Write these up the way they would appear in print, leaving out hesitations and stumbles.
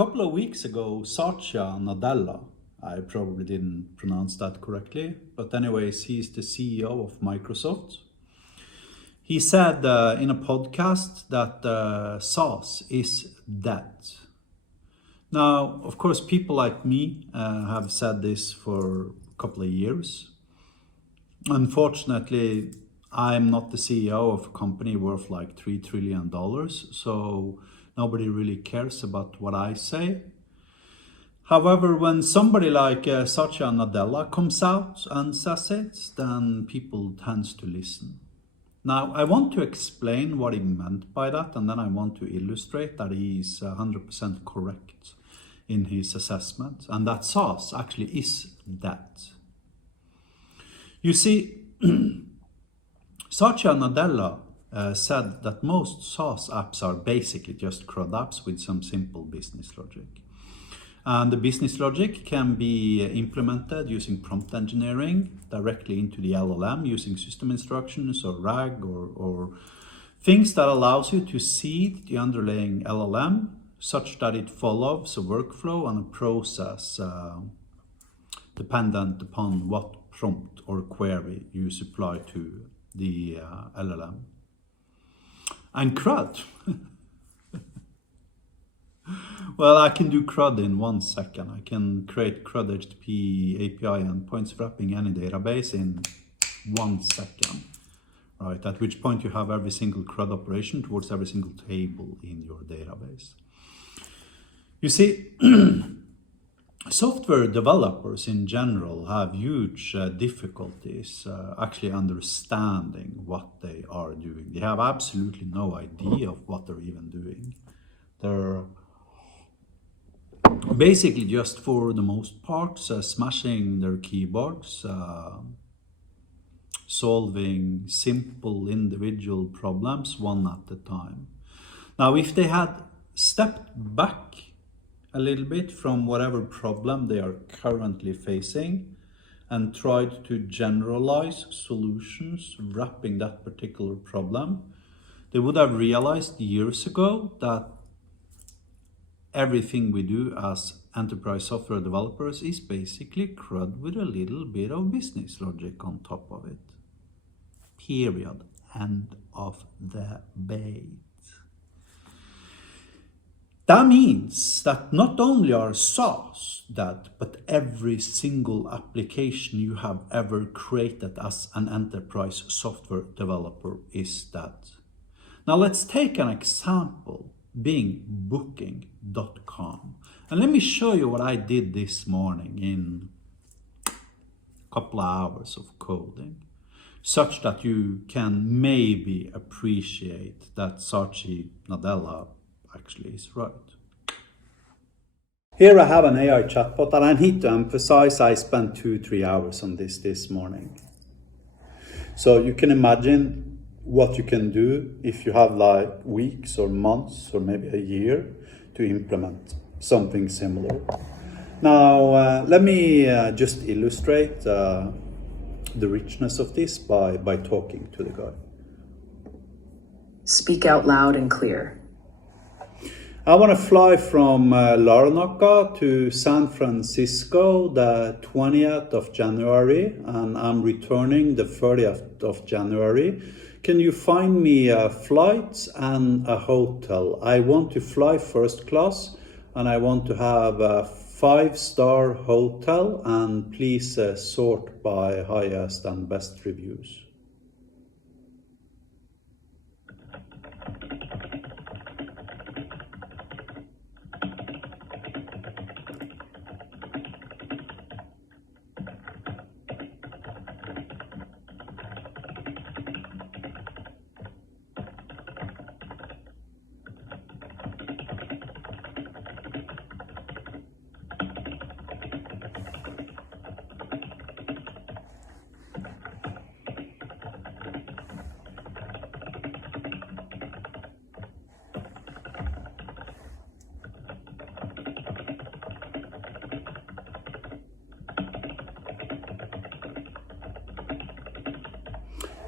couple of weeks ago, Satya Nadella, I probably didn't pronounce that correctly, but anyways, he's the CEO of Microsoft. He said in a podcast that SaaS is dead. Now, of course, people like me have said this for a couple of years. Unfortunately, I'm not the CEO of a company worth like $3 trillion, so nobody really cares about what I say. However, when somebody like Satya Nadella comes out and says it, then people tend to listen. Now, I want to explain what he meant by that, and then I want to illustrate that he is 100% correct in his assessment, and that SaaS actually is that. You see, Satya Nadella said that most SaaS apps are basically just CRUD apps with some simple business logic. And the business logic can be implemented using prompt engineering directly into the LLM using system instructions or RAG or things that allows you to seed the underlying LLM such that it follows a workflow and a process dependent upon what prompt or query you supply to the LLM. And CRUD. Well, I can do CRUD in 1 second. I can create CRUD HTTP API endpoints wrapping any database in 1 second, right? At which point you have every single CRUD operation towards every single table in your database. You see, software developers in general have huge difficulties actually understanding what they are doing. They have absolutely no idea of what they're even doing. They're basically just, for the most part, smashing their keyboards, solving simple individual problems one at a time. Now, if they had stepped back a little bit from whatever problem they are currently facing and tried to generalize solutions wrapping that particular problem, they would have realized years ago that everything we do as enterprise software developers is basically CRUD with a little bit of business logic on top of it. Period. End of the debate. That means that not only are SaaS dead, but every single application you have ever created as an enterprise software developer is dead. Now let's take an example, being booking.com. And let me show you what I did this morning in a couple of hours of coding, such that you can maybe appreciate that Satya Nadella actually is right. Here I have an AI chatbot, and I need to emphasize I spent 2-3 hours on this morning. So you can imagine what you can do if you have like weeks or months or maybe a year to implement something similar. Now, let me just illustrate the richness of this by talking to the guy. Speak out loud and clear. I want to fly from Larnaca to San Francisco the 20th of January, and I'm returning the 30th of January. Can you find me flights and a hotel? I want to fly first class, and I want to have a 5-star hotel, and please sort by highest and best reviews.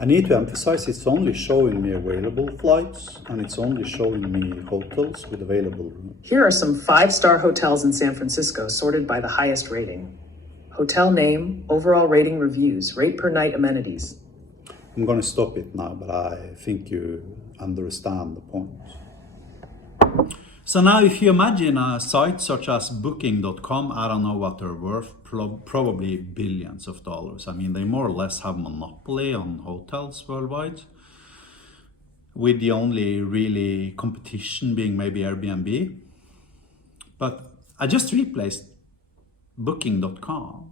I need to emphasize it's only showing me available flights, and it's only showing me hotels with available rooms. Here are some 5-star hotels in San Francisco sorted by the highest rating. Hotel name, overall rating, reviews, rate per night, amenities. I'm going to stop it now, but I think you understand the point. So now if you imagine a site such as booking.com, I don't know what they're worth, probably billions of dollars. I mean, they more or less have monopoly on hotels worldwide, with the only really competition being maybe Airbnb. But I just replaced booking.com,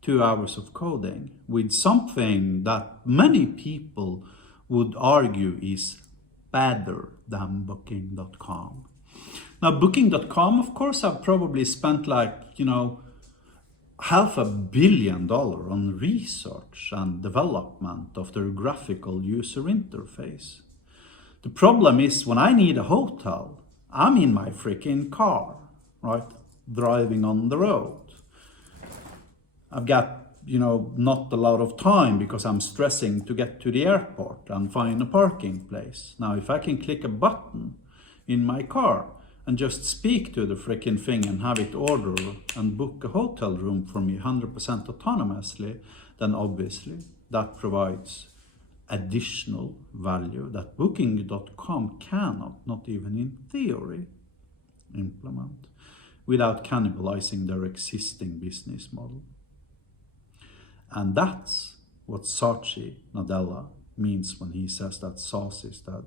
2 hours of coding, with something that many people would argue is better than booking.com. Now, booking.com, of course, I've probably spent like, $500 million on research and development of their graphical user interface. The problem is when I need a hotel, I'm in my freaking car, right? Driving on the road. I've got, not a lot of time because I'm stressing to get to the airport and find a parking place. Now, if I can click a button in my car and just speak to the freaking thing and have it order and book a hotel room for me 100% autonomously, then obviously that provides additional value that booking.com cannot, not even in theory, implement without cannibalizing their existing business model. And that's what Satya Nadella means when he says that SaaS is dead.